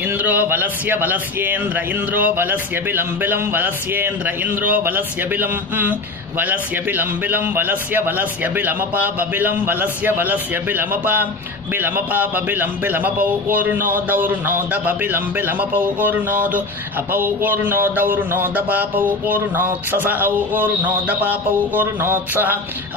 ಇಂದ್ರೋ ಬಲಸ್ಯ ಬಲಸ್ಯೇಂದ್ರ ಇಂದ್ರೋ ಬಲಸ್ಯ ಬಿಲಂ ಬಿಲಂ ಬಲಸ್ಯೇಂದ್ರ ಇಂದ್ರೋ ಬಲಸ್ಯ ಬಿಲಂ ಬಲಸ್ಯ ಬಿಲಂ ಬಿಲಂ ಬಲಸ್ಯ ಬಲಸ್ಯ ಬಿಲಮಪ ಬಬಿಲಂ ಬಲಸ್ಯ ಬಲಸ್ಯ ಬಿಲಮಪ ಬಿಲಮಪ ಬಬಿಲಂ ಬಿಲಮಪೌ ಓರುಣೋ ದೌರುಣೋ ದಪ ಬಿಲಂ ಬಿಲಮಪೌ ಓರುಣೋದು ಅಪೌ ಓರುಣೋ ದೌರುಣೋ ದಪಾಪೌ ಓರುಣೋತ್ಸಸ ಔ ಓರುಣೋ ದಪಾಪೌ ಓರುಣೋತ್ಸಹ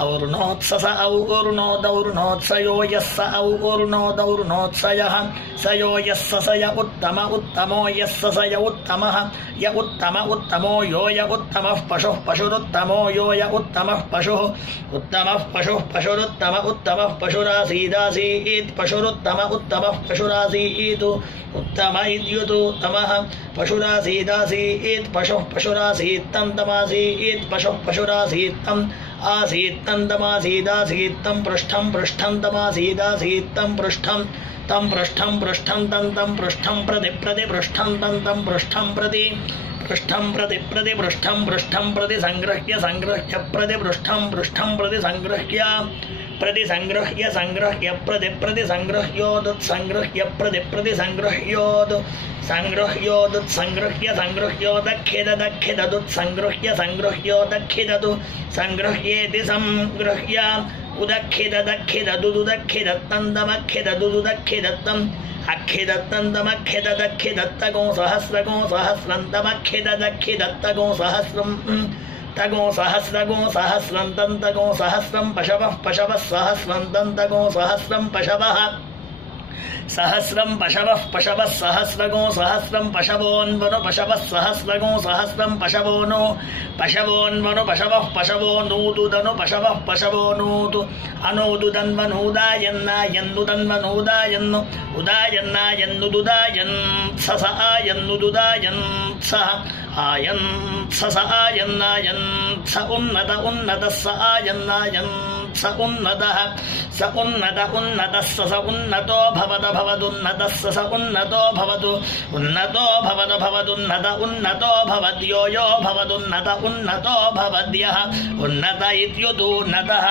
ಔರುಣೋತ್ಸಸ ಔ ಓರುಣೋ ದೌರುಣೋತ್ಸಯೋ ಯಸ್ಸ ಔ ಓರುಣೋ ದೌರುಣೋತ್ಸಯಃ ಸಯೋ ಯಸ್ಸ ಸಯ ಉತ್ತಮ ಉತ್ತಮೋ ಯಸ್ಸ ಸಯ ಉತ್ತಮಃ ಯ ಉತ್ತಮ ಉತ್ತಮೋ ಯೋ ಯ ಉತ್ತಮಃ ಪಶುಃ ಪಶುರುತ್ತಮೋ ಯೋ ಯ ಉತ್ತಮಃ ಪಶುಃ ಉತ್ತಮಃ ಪಶುಃ ಪಶುರುತ್ತಮ ಉತ್ತಮಃ ಪಶುರಾಸೀದಾಸೀತ್ ಪಶುರುತ್ತಮ ಉತ್ತಮಃ ಪಶುರಾಸೀತು ಉತ್ತಮ ಇದ್ಯುತು ತಮಃ ಪಶುರಾಸೀದಾಸೀತ್ ಪಶುಃ ಪಶುರಾಸೀತ್ತಂ ತಮಾಸೀತ್ ಪಶುಃ ಪಶುರಾಸೀತ್ತಂ ಆಸೀತ್ತಂ ತಮಾಸೀದಾಸೀತ್ತಂ ಪೃಷ್ಠಂ ಪೃಷ್ಠಂ ತಮಾಸೀದಾಸೀತ್ತಂ ಪೃಷ್ಠಂ ತಂ ಪೃಷ್ಠಂ ಪೃಷ್ಠಂ ತಂ ಪೃಷ್ಠಂ ಪ್ರತಿ ಪ್ರತಿ ಪೃಷ್ಠಂ ತಂ ಪೃಷ್ಠಂ ಪ್ರತಿ ಪೃಷ್ಠಂ ಪ್ರತಿ ಪ್ರತಿ ಪೃಷ್ಠಂ ಪೃಷ್ಠಂ ಪ್ರತಿ ಸಂಗೃಹ್ಯ ಸಂಗೃಹ್ಯ ಪ್ರತಿ ಪೃಷ್ಠಂ ಪೃಷ್ಠಂ ಪ್ರತಿ ಸಂಗೃಹ್ಯ ಪ್ರತಿ ಸಂಗೃಹ್ಯ ಸಂಗೃಹ್ಯ ಪ್ರತಿ ಪ್ರತಿ ಸಂಗೃಹ್ಯೋದುತ್ ಸಂಗೃಹ್ಯ ಪ್ರತಿ ಪ್ರತಿ ಸಂಗೃಹ್ಯೋದು ಸಂಗೃಹ್ಯೋದುತ್ ಸಂಗೃಹ್ಯ ಸಂಗೃಹ್ಯೋದಖಿದ ದಖಿದದುತ್ ಸಂಗೃಹ್ಯ ಸಂಗೃಹ್ಯೋದಖಿದದು ಸಂಗೃಹ್ಯೇತಿ ಸಂಗೃಹ್ಯ ಉದಖಿದ ದಖಿದ ದುದುದಖಿದತ್ತಂ ದಮಖಿದ ದುದುದಖಿದತ್ತಂ ಅಖಿದತ್ತಂ ದಮಖಿದ ದಖಿದತ್ತಗೋ ಸಹಸ್ರಗೋ ಸಹಸ್ರಂ ದಮಖಿದ ದಖಿದತ್ತಗೋ ಸಹಸ್ರಂ ತಗೋ ಸಹಸ್ರಗೋ ಸಹಸ್ರಂ ತಂತಗೋ ಸಹಸ್ರಂ ಪಶವಃ ಪಶವಃ ಸಹಸ್ರಂ ತಂತಗೋ ಸಹಸ್ರಂ ಪಶವಃ ಸಹಸ್ರಂ ಪಶವಃ ಪಶವಃ ಸಹಸ್ರಗೋ ಸಹಸ್ರಂ ಪಶವೋನ್ವನು ಪಶವಃ ಸಹಸ್ರಗೋ ಸಹಸ್ರಂ ಪಶವೋನು ಪಶವೋನ್ವನು ಪಶವಃ ಪಶವೋನೂದುದನು ಪಶವಃ ಪಶವೋನೂದು ಅನೂದುದನ್ವನೂದಾಯನ್ನಾಯನ್ನುದನ್ವನೂದಾಯನ್ನು ಉದಾಯನ್ನಾಯನ್ನುದುದಾಯನ್ ಸಸ ಆಯನ್ನುದುದಾಯನ್ ಸಹ ಆಯನ್ ಸಸ ಆಯನ್ನಾಯನ್ ಸ ಉನ್ನತ ಉನ್ನತ ಸ ಆಯನ್ನಾಯನ್ ಸ ಉನ್ನತಃ ಸ ಉನ್ನತ ಉನ್ನತಸ್ಸ ಸ ಉನ್ನತೋ ಭವದ ಭವದುನ್ನತಸ್ಸ ಸ ಉನ್ನತೋ ಭವದು ಉನ್ನತೋ ಭವದ ಭವದುನ್ನತ ಉನ್ನತೋ ಭವದ್ಯೋ ಯೋ ಭವದುನ್ನತ ಉನ್ನತೋ ಭವದ್ಯಃ ಉನ್ನತ ಇತ್ಯುತು ಉನ್ನತಃ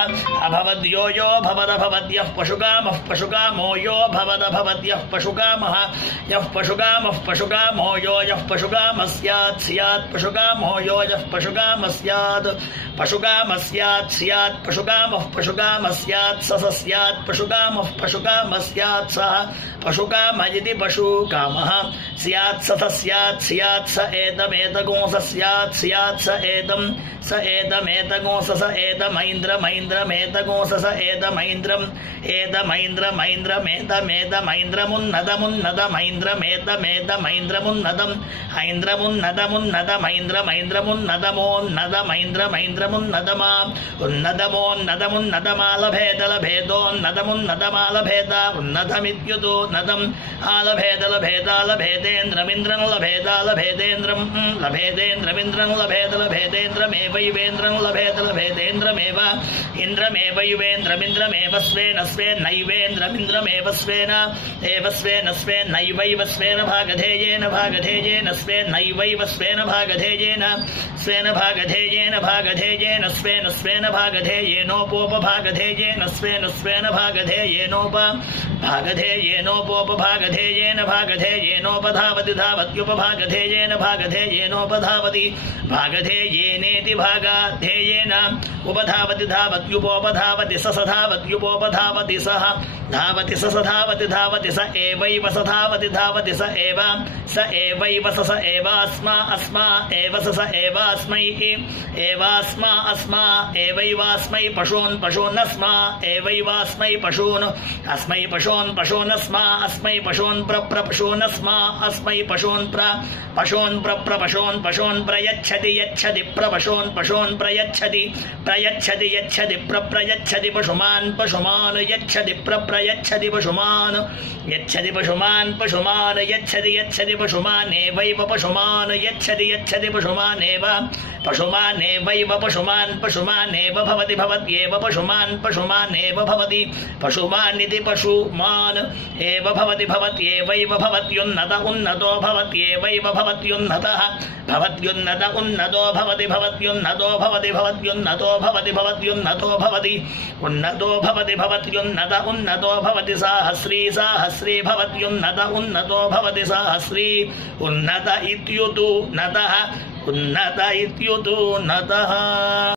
ಅಭವದ್ಯೋ ಯೋ ಭವದ ಭವದ್ಯಃ ಪಶುಗಾಮಃ ಪಶುಗಾಮೋ ಯೋ ಭವದ ಭವದ್ಯಃ ಪಶುಗಾಮಃ ಯಃ ಪಶುಗಾಮಃ ಪಶುಗಾಮೋ ಯೋ ಯಃ ಪಶುಗಾಮಃ ಸ್ಯಾತ್ ಸ್ಯಾತ್ ಪಶುಗಾಮೋ ಯೋ ಯಃ ಪಶುಗಾಮಃ ಸ್ಯಾತ್ ಪಶುಗಾಮಃ ಸ್ಯಾತ್ ಸ್ಯಾತ್ ಪಶುಗಾಮಃ ಪಶುಗಾಮಃ ಸ್ಯಾತ್ ಸ ಸ್ಯಾತ್ ಪಶುಗಾಮಃ ಪಶುಗಾಮಃ ಸ್ಯಾತ್ ಸಹ ಪಶುಕಾಮ ಇತಿ ಪಶುಕಾಮಃ ಸ್ಯಾತ್ ಸ ಸ್ಯಾತ್ ಸ್ಯಾತ್ ಸ ಏತಮೇತಗೋ ಸ ಸ್ಯಾತ್ ಸ್ಯಾತ್ ಸ ಏತಮೇತಗೋ ಸ ಏತಮೈಂದ್ರಮೇತಗೋ ಸ ಏತಮೈಂದ್ರಂ ಏತಮೈಂದ್ರಮೇತಮೇತಮೈಂದ್ರಮುನ್ನದಂ ಐಂದ್ರಮುನ್ನದಮುನ್ನದಮೈಂದ್ರಮೈಂದ್ರಮುನ್ನದಮೋನ್ನದಮೈಂದ್ರಮುನ್ನದಮ ಉನ್ನದಮೋನ್ನದಮುನ್ನದಮಾಲಭೇದಲಭೇದೋನ್ನದಮುನ್ನದಮಾಲಭೇದ ಉನ್ನದಮಿತ್ಯುತು ನದಂ ಆಲಭೇದಲಭೇದಾಲಭೇದೇಂದ್ರಮಿಂದ್ರಂ ಲಭೇದಾಲಭೇದೇಂದ್ರಂ ಲಭೇದೇಂದ್ರಮಿಂದ್ರಂ ಲಭೇದಲಭೇದೇಂದ್ರಮೇವ ಲಭೇದಲಭೇದೇಂದ್ರಮೇವ ಇಂದ್ರಮೇವ ಯುವೇಂದ್ರಮಿಂದ್ರಮೇವ ಸ್ವೇನ ಸ್ವೇನ್ನೈವೇಂದ್ರಮಿಂದ್ರಮೇವ ಸ್ವೇನ ಏವ ಸ್ವೇನ ಸ್ವೇನ್ನೈವೈವ ಸ್ವೇನ ಭಾಗಧೇಯೇನ ಭಾಗಧೇಯೇನ ಸ್ವೇನ್ನೈವೈವ ಸ್ವೇನ ಭಾಗಧೇಯೇನ ಸ್ವೇನ ಭಾಗಧೇಯೇನ ಭಾಗಧೇಯೇನ ಸ್ವೇನ ಸ್ವೇನ ಭಾಗಧೇಯೇನೋಪೋಪಭಾಗಧೇಯೇನ ಸ್ವೇನ ಸ್ವೇನ ಭಾಗಧೇಯೇನೋಪ ಭಾಗಧೇಯೇನೋಪೋಪಭಾಗಧೇಯೇನ ಭಾಗಧೇಯೇನೋಪಧಾವತಿ ಧಾವತ್ಯುಪಭಾಗಧೇಯೇನ ಭಾಗಧೇಯೇನೋಪಧಾವತಿ ಭಾಗಧೇಯೇನೇತಿ ಭಾಗಧೇಯೇನ ಉಪಧಾವತಿ ಧಾವತ್ಯುಪೋಪಧಾವತಿ ಸ ಧಾವತ್ಯುಪೋಪಧಾವತಿ ಸಹ ಧಾವತಿ ಸ ಧಾವತಿ ಧಾವತಿ ಸ ಏವೈವ ಸ ಧಾವತಿ ಧಾವತಿ ಸ ಏವೈವ ಸ ಏವಾಸ್ಮಾ ಅಸ್ಮಾ ಏವ ಸ ಏವಾಸ್ಮೈ ಏವಾಸ್ಮಾ ಅಸ್ಮಾ ಏವೈವಾಸ್ಮೈ ಪಶೂನ್ ಪಶೂನಸ್ಮಾ ಏವೈವಾಸ್ಮೈ ಪಶೂನ್ ಅಸ್ಮೈ ಪಶೂನ್ ಪಶೂನಸ್ಮಾ ಅಸ್ಮೈ ಪಶೂನ್ ಪಶೂನಸ್ಮಾ ಅಸ್ಮೈ ಪಶೂನ್ ಪಶೂನ್ ಪ್ರಯಚ್ಛತಿ ಯಚ್ಛತಿ ಪಶೂನ್ ಪ್ರಯಚ್ಛತಿ ಪ್ರಯಚ್ಛತಿ ಯಚ್ಛತಿ ಪ್ರಯಚ್ಛತಿ ಪಶುಮಾನ್ ಯಚ್ಛತಿ ಪ್ರಯಚ್ಛತಿ ಪಶುಮಾನ್ ಯಚ್ಛತಿ ಯಚ್ಛತಿ ಪಶುಮಾನೇವೈವ ಪಶುಮಾನ್ ಯಚ್ಛತಿ ಪಶುಮಾನೇವ ಪಶುಮಾನೇವೈವ ಪಶುಮಾನೇವ ಭವತಿ ಭವತ್ಯೇವ पशुमान् पशुमानेव भवति पशुमानिति पशुमान् एव भवति भवत्येवैव भवत्युन्नत उन्नतो भवत्येवैव भवत्युन्नतः भवत्युन्नत उन्नतो भवति भवत्युन्नतो भवति भवत्युन्नतो भवति भवत्युन्नतो भवति उन्नतो भवति भवत्युन्नत उन्नतो भवति साहस्री साहस्री भवत्युन्नत उन्नतो भवति साहस्री उन्नत इत्युतु नतः उन्नत इत्युतु नतः।